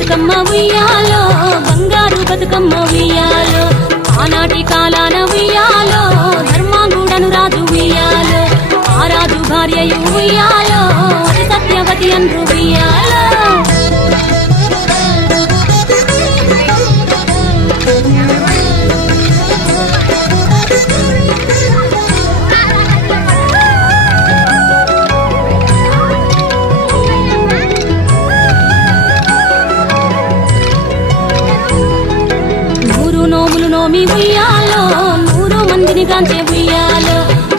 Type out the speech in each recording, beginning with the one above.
బతుకమ్మ ఉయ్యాలో బంగారు బతుకమ్మ ఉయ్యాలో ఆనాటి కాలాన ఉయ్యాలో ధర్మాంగుడను రాజు ఉయ్యాలో ఆ రాజు భార్యయు ఉయ్యాలో అతి సత్యవతి అన్రు ఉయ్యాలో నోమి ఉయ్యాలో 100 మందిని గాంచే ఉయ్యాలో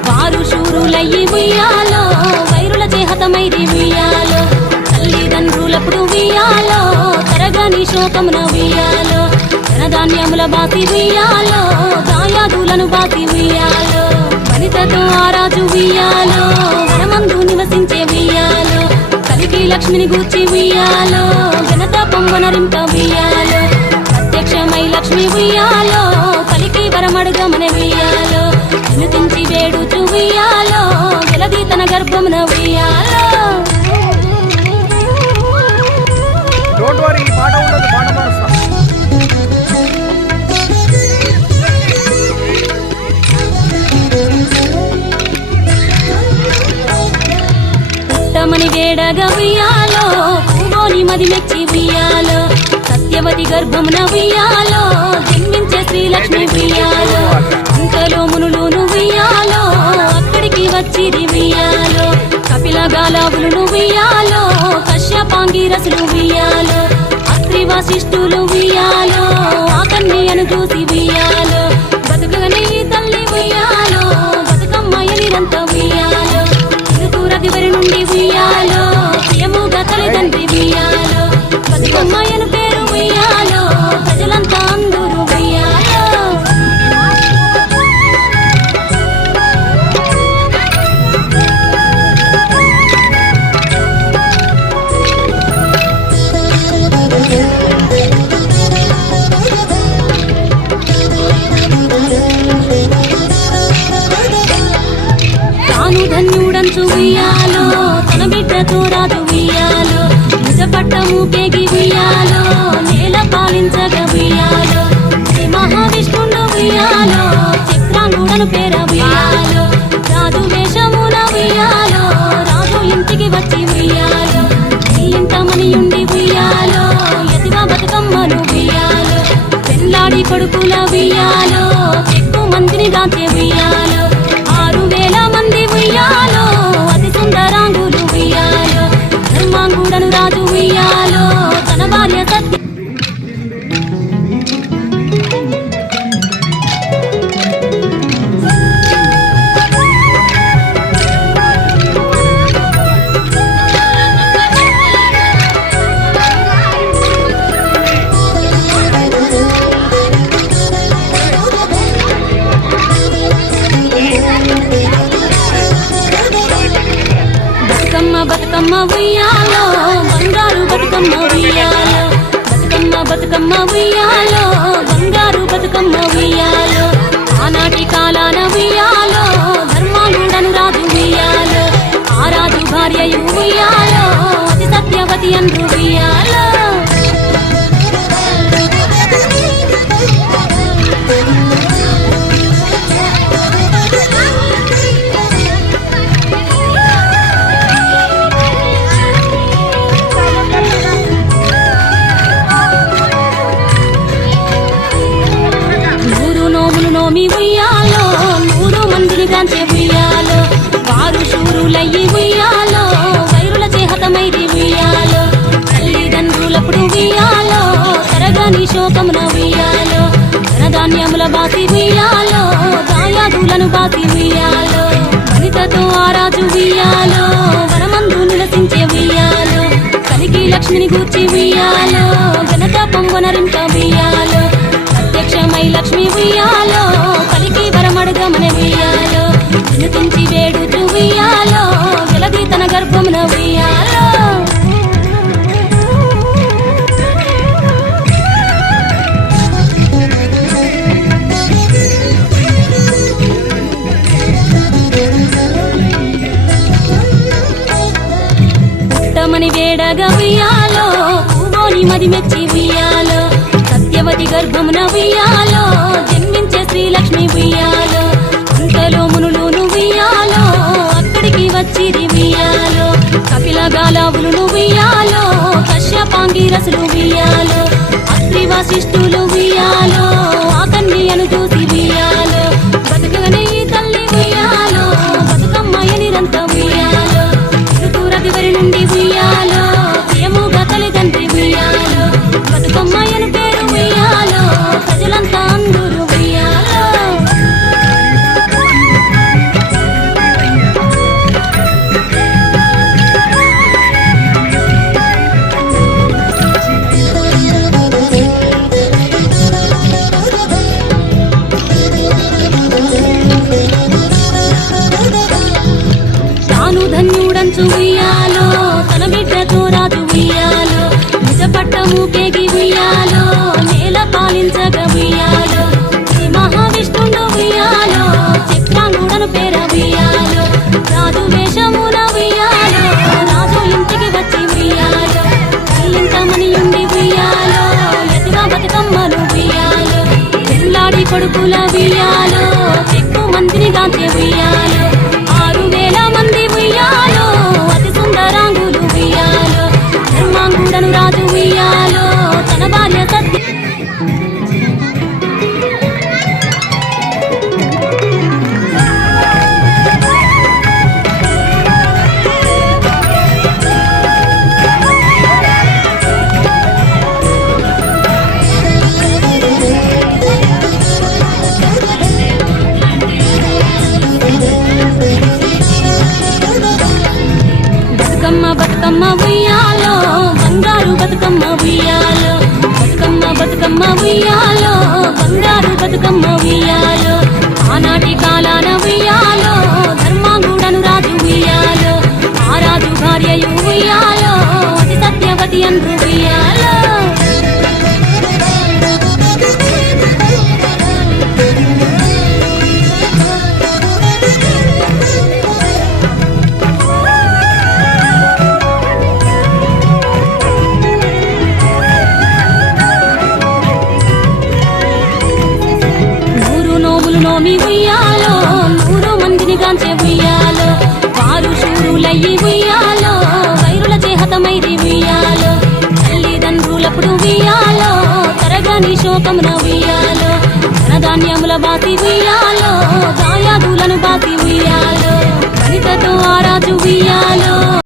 వారు శూరులయ్యి ఉయ్యాలో వైరుల చేహతమైరి ఉయ్యాలో తల్లిదండ్రులప్పుడు ఉయ్యాలో తరగని శోకమున ఉయ్యాలో ధనధాన్యముల బాసి ఉయ్యాలో దాయాదులను బాసి ఉయ్యాలో వనితతో ఆరాజు ఉయ్యాలో వనమందు నివసించే ఉయ్యాలో కలికి లక్ష్మిని గూర్చి ఉయ్యాలో ఘనత పొంగనరింప ఉయ్యాలో ప్రత్యక్షమై లక్ష్మి ఉయ్యాలో కలికి వరమడుగమన ఉయ్యాలో వినుతించి వేడుచు ఉయ్యాలో వెలది తన గర్భమున ఉయ్యాలో పుట్టమని వేడగా ఉయ్యాలో పూగోని మది మెచ్చి ఉయ్యాలో సత్యవతి గర్భమున ఉయ్యాలో జన్మించే శ్రీలక్ష్మి ఉయ్యాలో అంతలో మునులును ఉయ్యాలో అక్కడికి వచ్చిరి ఉయ్యాలో కపిల గాలావులను ఉయ్యాలో కశ్యపాంగిరసులు ఉయ్యాలో అత్రి వశిష్ఠులు ఉయ్యాలో ఆ కన్యను చూసి ఉయ్యాలో బతుకని తల్లి ఉయ్యాలో బతుకమ్మయ్య నిరంత ఉయ్యాలో ఋతురదివరి నుండి ఉయ్యాలో ప్రియముగా తల్లిదండ్రి ఉయ్యాలో బతుకమ్మయ్యను పేరు ఉయ్యాలో ప్రజలంతా అందరూ ఉయ్యాలో తాను ధన్యుడంచు ఉయ్యాలో తన బిడ్డతో రాజు ఉయ్యాలో నిజపట్టము కేగి ఉయ్యాలో నేల పాలించగా ఉయ్యాలో శ్రీ మహావిష్ణుడు ఉయ్యాలో చక్రాంగుడను పేర ఉయ్యాలో రాజు వేషమున ఉయ్యాలో రాజు ఇంటికి వచ్చి ఉయ్యాలో ఈ ఇంట మనియుండి ఉయ్యాలో ఎదిగా బతుకమ్మను ఉయ్యాలో పెళ్ళాడి కొడుకుల ఉయ్యాలో ఎక్కువ మందిని దాచే ఉయ్యాలో 6000 మంది ఉయ్యాలో అతి సుందరాంగులు ఉయ్యాలో ధర్మాంగుడను రాజు ఉయ్యాలో తన భార్య సత్య బతుకమ్మ ఉయ్యాలో బంగారు బతుకమ్మ ఉయ్యాలో బతుకమ్మ ఉయ్యాలో బంగారు బతుకమ్మ ఉయ్యాలో ఆనాటి కాలాన ఉయ్యాలో ధర్మాంగుడను రాజు ఉయ్యాలో ఆ రాజు భార్యయు ఉయ్యాలో అతి సత్యవతి అన్రు ఉయ్యాలో నోమి ఉయ్యాలో 100 మందిని గాంచే ఉయ్యాలో వారు శూరులయ్యి ఉయ్యాలో వైరుల చేహతమైరి ఉయ్యాలో తల్లిదండ్రులప్పుడు ఉయ్యాలో తరగని శోకమున ఉయ్యాలో ధనధాన్యముల బాసి ఉయ్యాలో దాయాదులను బాసి ఉయ్యాలో వనితతో ఆరాజు ఉయ్యాలో వనమందు నివసించే ఉయ్యాలో కలికి లక్ష్మిని గూర్చి ఉయ్యాలో ఘనత పొంగనరింప ఉయ్యాలో ప్రత్యక్షమై లక్ష్మి ఉయ్యాలో కలికి వరమడుగమన ఉయ్యాలో వినుతించి వేడుచు ఉయ్యాలో వెలది తన గర్భమున ఉయ్యాలో పుట్టమని వేడగా ఉయ్యాలో పూగోని మది మెచ్చి ఉయ్యాలో సత్యవతి గర్భమున ఉయ్యాలో జన్మించే శ్రీలక్ష్మి ఉయ్యాలో అంతలో మునులు ఉయ్యాలో అక్కడికి వచ్చిరి ఉయ్యాలో కపిల గాలావులు ఉయ్యాలో కశ్యపాంగి రసులు ఉయ్యాలో అత్రి వశిష్ఠులు ఉయ్యాలో ఆ కన్యను చూసి ఉయ్యాలో బతుకగనే ఈ తల్లి ఉయ్యాలో బతుకమ్మయ్య నిరంత ఉయ్యాలో ఋతురదివరి నుండి ఉయ్యాలో ప్రియముగా తల్లిదండ్రి ఉయ్యాలో బతుకమ్మయ్యను పేరు ఉయ్యాలో ప్రజలంతా అందరూ ఉయ్యాలో తాను ధన్యుడంచు ఉయ్యాలో తన బిడ్డతో రాజు ఉయ్యాలో నిజ పట్టము కేగి ఉయ్యాలో నేల పాలించగ ఉయ్యాలో శ్రీ మహావిష్ణుడు ఉయ్యాలో చక్రాంగుడను పేర ఉయ్యాలో రాజు వేషమున ఉయ్యాలో రాజు ఇంటికి వచ్చి ఉయ్యాలో ఇంతమని ఉండి ఉయ్యాలో ఎదుగా బతుకమ్మలు ఉయ్యాలో పెళ్ళాడి కొడుకుల ఉయ్యాలో ఎక్కువ మందిని గాంచే ఉయ్యాలో 6,000 మంది ఉయ్యాలో అతి సుందరాంగులు ఉయ్యాలో ధర్మాంగుడను రాజు ఉయ్యాలో తన భార్య సత్య బతుకమ్మ ఉయ్యాలో బంగారు బతుకమ్మ ఉయ్యాలో బతుకమ్మ ఉయ్యాలో బంగారు బతుకమ్మ ఉయ్యాలో ఆనాటి కాలాన ఉయ్యాలో ధర్మాంగుడను రాజు ఉయ్యాలో ఆ రాజు భార్యయు ఉయ్యాలో అతి సత్యవతి అందు ఉయ్యాలో నోమి ఉయ్యాలో 100 మందిని గాంచే ఉయ్యాలో వారు శూరులయ్యి ఉయ్యాలో వైరుల చేహతమైరి ఉయ్యాలో తల్లిదండ్రులప్పుడు ఉయ్యాలో తరగని శోకమున ఉయ్యాలో ధనధాన్యముల బాసి ఉయ్యాలో దాయాదులను బాసి ఉయ్యాలో వనితతో ఆ రాజు ఉయ్యాలో